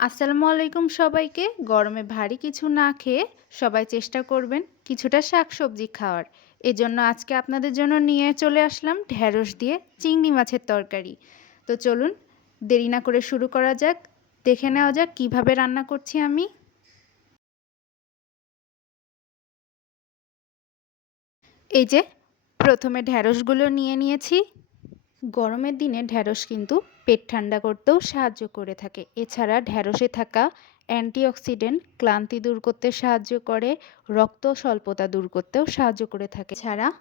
আসসালামু আলাইকুম সবাইকে। গরমে ভারী কিছু না খেয়ে সবাই চেষ্টা করবেন কিছুটা শাকসবজি খাওয়ার। এজন্য আজকে আপনাদের জন্য নিয়ে চলে আসলাম ঢ্যাঁড়স দিয়ে চিংড়ি মাছের তরকারি। তো চলুন, দেরি না করে শুরু করা যাক। দেখে নেওয়া যাক কীভাবে রান্না করছি আমি। এই যে, প্রথমে ঢ্যাঁড়সগুলো নিয়ে নিয়েছি। গরমের দিনে ঢ্যাঁড়স কিন্তু পেট ঠান্ডা করতেও সাহায্য করে থাকে। এছাড়া ঢ্যাঁড়সে থাকা অ্যান্টিঅক্সিডেন্ট ক্লান্তি দূর করতে সাহায্য করে, রক্ত স্বল্পতা দূর করতেও সাহায্য করে থাকে। ছাড়া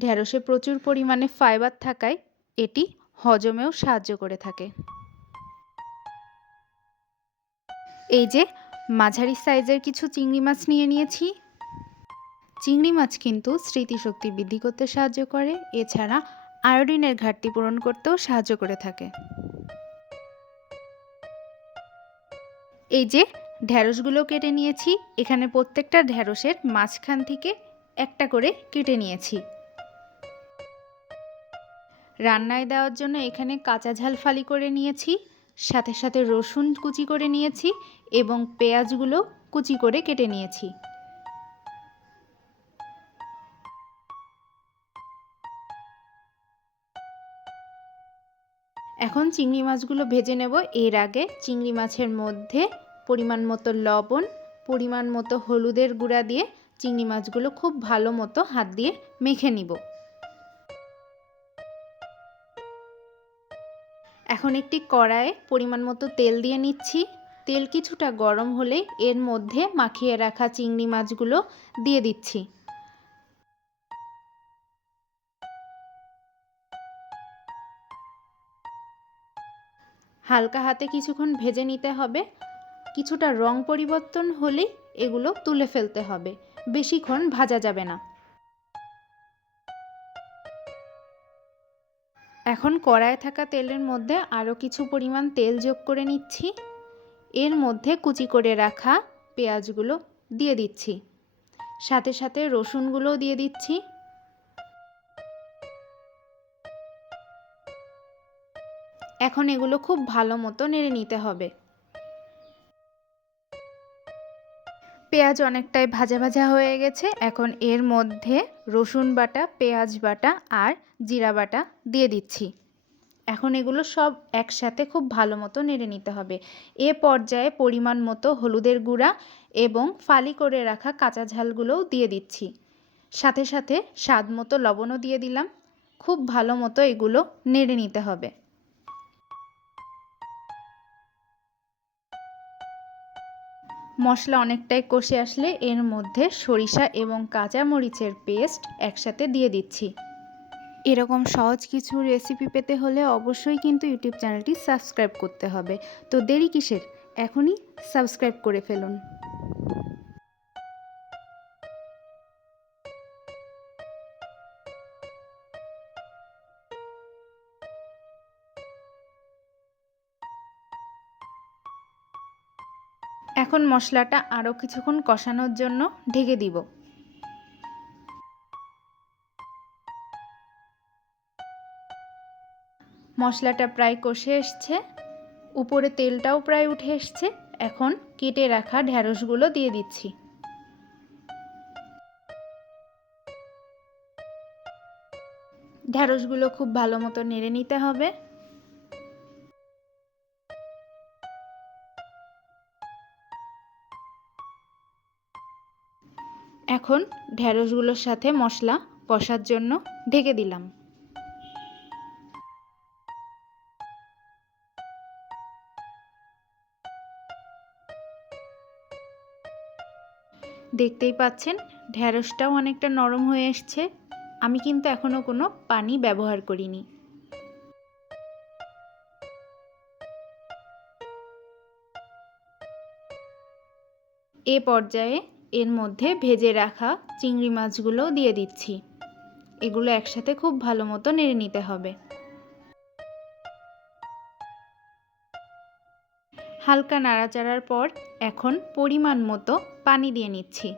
ঢ্যাঁড়সে প্রচুর পরিমাণে ফাইবার থাকায় এটি হজমেও সাহায্য করে থাকে। এই যে মাঝারি সাইজের কিছু চিংড়ি মাছ নিয়ে নিয়েছি। চিংড়ি মাছ কিন্তু স্মৃতিশক্তি বৃদ্ধি করতে সাহায্য করে। এছাড়া আয়োডিনের ঘাটতি পূরণ করতেও সাহায্য করে থাকে। এই যে ঢ্যাঁড়সগুলো কেটে নিয়েছি, এখানে প্রত্যেকটা ঢ্যাঁড়সের মাঝখান থেকে একটা করে কেটে নিয়েছি। রান্নায় দেওয়ার জন্য এখানে কাঁচা ঝাল ফালি করে নিয়েছি, সাথে সাথে রসুন কুচি করে নিয়েছি এবং পেঁয়াজগুলো কুচি করে কেটে নিয়েছি। এখন চিংড়ি মাছগুলো ভেজে নেব। এর আগে চিংড়ি মাছের মধ্যে পরিমাণ মতো লবণ, পরিমাণ মতো হলুদের গুঁড়া দিয়ে চিংড়ি মাছগুলো খুব ভালো মতো হাত দিয়ে মেখে নিব। এখন একটি কড়াইয়ে পরিমাণ মতো তেল দিয়ে নিচ্ছি। তেল কিছুটা গরম হলে এর মধ্যে মাখিয়ে রাখা চিংড়ি মাছগুলো দিয়ে দিচ্ছি। হালকা হাতে কিছুক্ষণ ভেজে নিতে হবে। কিছুটা রং পরিবর্তন হলেই এগুলো তুলে ফেলতে হবে। বেশিক্ষণ ভাজা যাবে না। এখন কড়াইয়ে থাকা তেলের মধ্যে আরও কিছু পরিমাণ তেল যোগ করে নিচ্ছি। এর মধ্যে কুচি করে রাখা পেঁয়াজগুলো দিয়ে দিচ্ছি। সাথে সাথে রসুনগুলোও দিয়ে দিচ্ছি। এখন এগুলো খুব ভালো মতো নেড়ে নিতে হবে। পেঁয়াজ অনেকটাই ভাজা ভাজা হয়ে গেছে। এখন এর মধ্যে রসুন বাটা, পেঁয়াজ বাটা আর জিরা বাটা দিয়ে দিচ্ছি। এখন এগুলো সব একসাথে খুব ভালো মতো নেড়ে নিতে হবে। এ পর্যায়ে পরিমাণ মতো হলুদের গুঁড়া এবং ফালি করে রাখা কাঁচা ঝালগুলোও দিয়ে দিচ্ছি। সাথে সাথে স্বাদ মতো লবণও দিয়ে দিলাম। খুব ভালো মতো এগুলো নেড়ে নিতে হবে। মশলা অনেকটাই কষে আসলে এর মধ্যে সরিষা এবং কাঁচা মরিচের পেস্ট একসাথে দিয়ে দিচ্ছি। এরকম সহজ কিছু রেসিপি পেতে হলে অবশ্যই কিন্তু ইউটিউব চ্যানেলটি সাবস্ক্রাইব করতে হবে। তো দেরি কিসের? এখনই সাবস্ক্রাইব করে ফেলুন। এখন মশলাটা আরও কিছুক্ষণ কষানোর জন্য ঢেকে দিব। মশলাটা প্রায় কষে এসছে। উপরে তেলটাও প্রায় উঠে এসছে। এখন কেটে রাখা ঢ্যাঁড়সগুলো দিয়ে দিচ্ছি। ঢ্যাঁড়সগুলো খুব ভালো মতো নেড়ে নিতে হবে। এখন ঢ্যাঁড়সগুলোর সাথে মশলা কষার জন্য ঢেকে দিলাম। দেখতেই পাচ্ছেন ঢ্যাঁড়সটাও অনেকটা নরম হয়ে এসছে। আমি কিন্তু এখনও কোনো পানি ব্যবহার করিনি। এ পর্যায়ে এর মধ্যে ভেজে রাখা চিংড়ি মাছগুলো দিয়ে দিচ্ছি। এগুলো একসাথে খুব ভালো মতো নেড়ে নিতে হবে। হালকা নাড়াচাড়ার পর এখন পরিমাণ মতো পানি দিয়ে নিচ্ছি।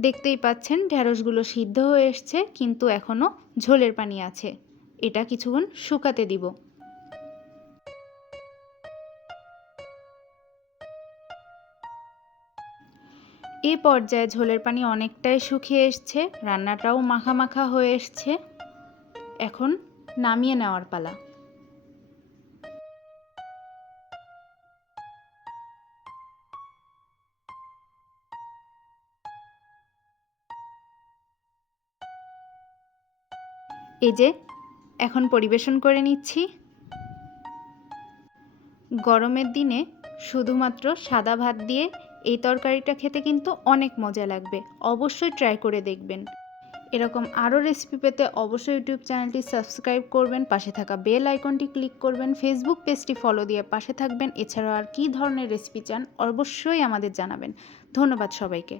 দেখতেই পাচ্ছেন ঢ্যাঁড়সগুলো সিদ্ধ হয়ে এসছে, কিন্তু এখনও ঝোলের পানি আছে। এটা কিছুক্ষণ শুকাতে দিব। এই পর্যায়ে ঝোলের পানি অনেকটাই শুকিয়ে এসছে, রান্নাটাও মাখা মাখা হয়ে এসছে। এখন নামিয়ে নেওয়ার পালা। এই যে, এখন পরিবেশন করে নিচ্ছি। গরমের দিনে শুধুমাত্র সাদা ভাত দিয়ে এই তরকারিটা খেতে কিন্তু অনেক মজা লাগবে। অবশ্যই ট্রাই করে দেখবেন। এরকম আরও রেসিপি পেতে অবশ্যই ইউটিউব চ্যানেলটি সাবস্ক্রাইব করবেন, পাশে থাকা বেল আইকনটি ক্লিক করবেন ফেসবুক পেজটি ফলো দিয়ে পাশে থাকবেন। এছাড়াও আর কী ধরনের রেসিপি চান অবশ্যই আমাদের জানাবেন। ধন্যবাদ সবাইকে।